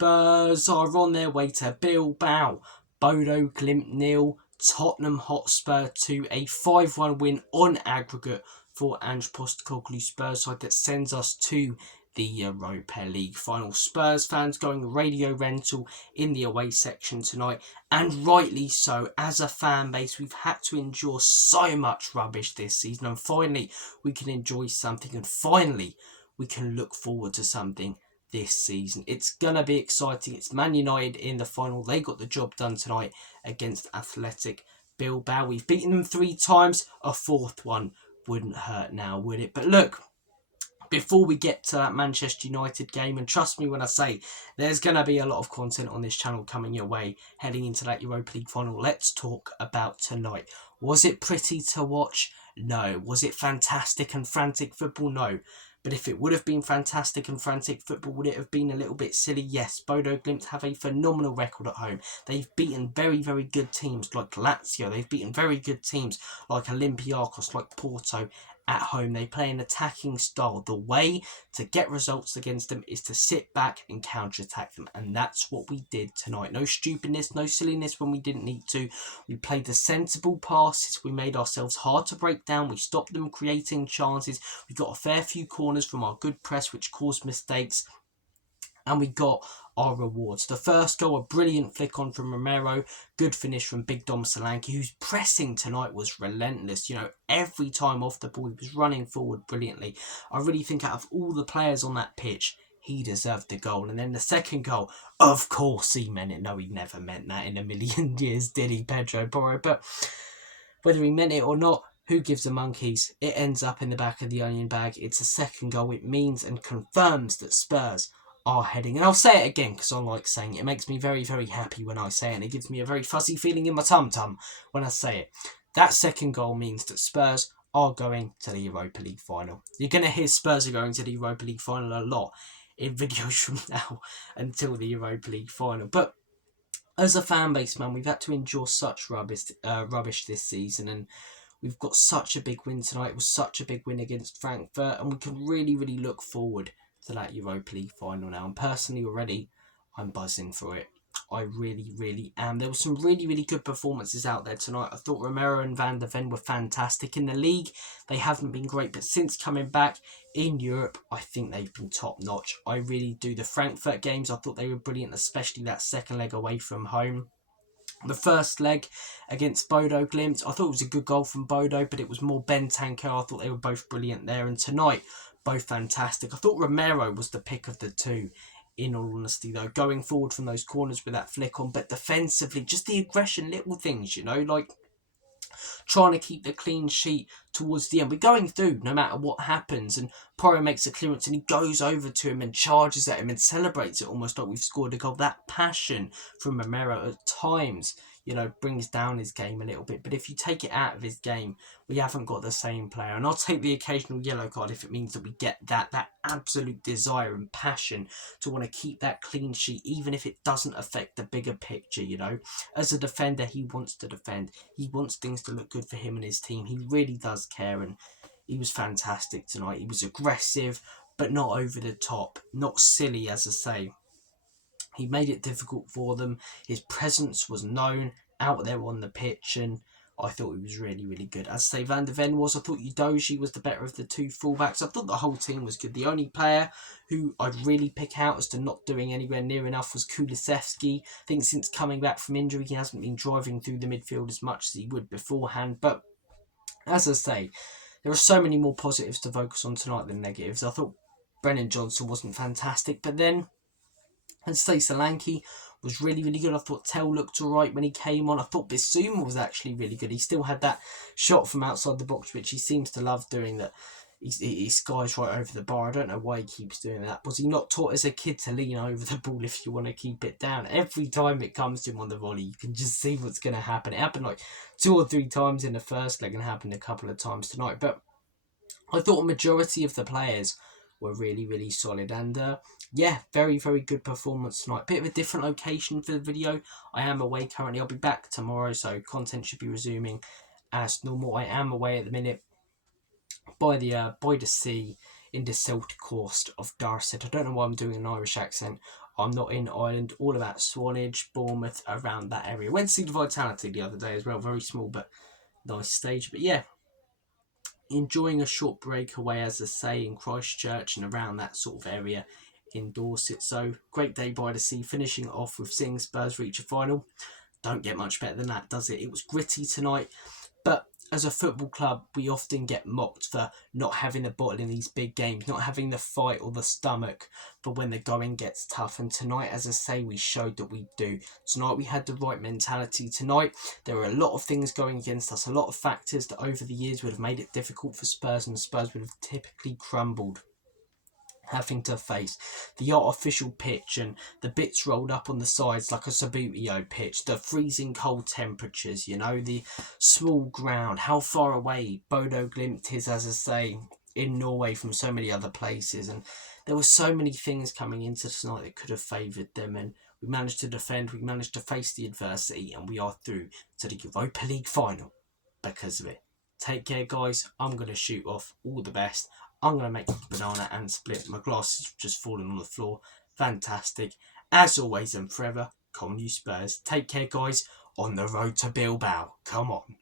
Spurs are on their way to Bilbao. Bodø Glimt 0, Tottenham Hotspur 2, a 5-1 win on aggregate for Ange Postecoglou's Spurs side that sends us to the Europa League Final. Spurs fans going radio rental in the away section tonight, and rightly so. As a fan base, we've had to endure so much rubbish this season, and finally we can enjoy something, and finally we can look forward to something this season. It's gonna be exciting. It's Man United in the final. They got the job done tonight against Athletic Bilbao. We've beaten them 3 times. A 4th one wouldn't hurt now, would it? But look, before we get to that Manchester United game, and trust me when I say there's going to be a lot of content on this channel coming your way heading into that Europa League final, let's talk about tonight. Was it pretty to watch? No. Was it fantastic and frantic football? No. But if it would have been fantastic and frantic football, would it have been a little bit silly? Yes. Bodø Glimt have a phenomenal record at home. They've beaten very, very good teams like Lazio. They've beaten very good teams like Olympiacos, like Porto at home. They play an attacking style. The way to get results against them is to sit back and counter-attack them. And that's what we did tonight. No stupidness, no silliness when we didn't need to. We played the sensible passes. We made ourselves hard to break down. We stopped them creating chances. We got a fair few corners from our good press, which caused mistakes. And we got our rewards. The first goal, a brilliant flick on from Romero. Good finish from Big Dom Solanke, whose pressing tonight was relentless. You know, every time off the ball, he was running forward brilliantly. I really think out of all the players on that pitch, he deserved the goal. And then the second goal, of course he meant it. No, he never meant that in a million years, did he, Pedro Porro? But whether he meant it or not, who gives a monkeys? It ends up in the back of the onion bag. It's a second goal. It means and confirms that Spurs are heading, and I'll say it again because I like saying it. It makes me very, very happy when I say it, and it gives me a very fuzzy feeling in my tum-tum when I say it. That second goal means that Spurs are going to the Europa League Final. You're going to hear Spurs are going to the Europa League Final a lot in videos from now until the Europa League Final. But as a fan base, man, we've had to endure such rubbish this season, and we've got such a big win tonight. It was such a big win against Frankfurt, and we can really, really look forward to that Europa League final now. And personally already, I'm buzzing for it. I really, really am. There were some really, really good performances out there tonight. I thought Romero and Van der Ven were fantastic. In the league, they haven't been great, but since coming back in Europe, I think they've been top notch. I really do. The Frankfurt games, I thought they were brilliant, especially that second leg away from home. The first leg against Bodø Glimt, I thought it was a good goal from Bodø, but it was more Bentancur. I thought they were both brilliant there. And tonight, both fantastic. I thought Romero was the pick of the two, in all honesty, though. Going forward from those corners with that flick on, but defensively, just the aggression, little things, you know, like trying to keep the clean sheet towards the end. We're going through no matter what happens, and Porro makes a clearance and he goes over to him and charges at him and celebrates it almost like we've scored a goal. That passion from Romero at times, you know, brings down his game a little bit. But if you take it out of his game, we haven't got the same player. And I'll take the occasional yellow card if it means that we get that absolute desire and passion to want to keep that clean sheet, even if it doesn't affect the bigger picture, you know. As a defender, he wants to defend. He wants things to look good for him and his team. He really does care, and he was fantastic tonight. He was aggressive, but not over the top. Not silly, as I say. He made it difficult for them. His presence was known out there on the pitch, and I thought he was really, really good. As I say, Van der Ven was. I thought Udogie was the better of the two fullbacks. I thought the whole team was good. The only player who I'd really pick out as to not doing anywhere near enough was Kulusevski. I think since coming back from injury, he hasn't been driving through the midfield as much as he would beforehand. But as I say, there are so many more positives to focus on tonight than negatives. I thought Brennan Johnson wasn't fantastic, but then I'd say Solanke was really, really good. I thought Tell looked alright when he came on. I thought Bissouma was actually really good. He still had that shot from outside the box, which he seems to love doing, that he skies right over the bar. I don't know why he keeps doing that. Was he not taught as a kid to lean over the ball if you want to keep it down? Every time it comes to him on the volley, you can just see what's going to happen. It happened like 2 or 3 times in the first leg and happened a couple of times tonight. But I thought a majority of the players were really, really solid. And yeah, very, very good performance tonight. Bit of a different location for the video. I am away currently. I'll be back tomorrow, so content should be resuming as normal. I am away at the minute by the sea in the Celtic coast of Dorset. I don't know why I'm doing an Irish accent. I'm not in Ireland. All about Swanage, Bournemouth, around that area. Went to see the Vitality the other day as well. Very small but nice stage. But yeah, enjoying a short break away, as I say, in Christchurch and around that sort of area in Dorset. So great day by the sea, finishing it off with seeing Spurs reach a final. Don't get much better than that, does it? It was gritty tonight, but as a football club, we often get mocked for not having the bottle in these big games, not having the fight or the stomach for when the going gets tough. And tonight, as I say, we showed that we do. Tonight, we had the right mentality. Tonight, there were a lot of things going against us, a lot of factors that over the years would have made it difficult for Spurs, and Spurs would have typically crumbled, having to face the artificial pitch and the bits rolled up on the sides like a Sabutio pitch, the freezing cold temperatures, the small ground, how far away Bodø Glimt is, as I say, in Norway from so many other places. And there were so many things coming into tonight that could have favoured them, and we managed to defend, we managed to face the adversity, and we are through to the Europa League Final because of it. Take care, guys. I'm going to shoot off. All the best. I'm going to make a banana and split. My glass is just falling on the floor. Fantastic. As always and forever, come on you Spurs. Take care, guys. On the road to Bilbao. Come on.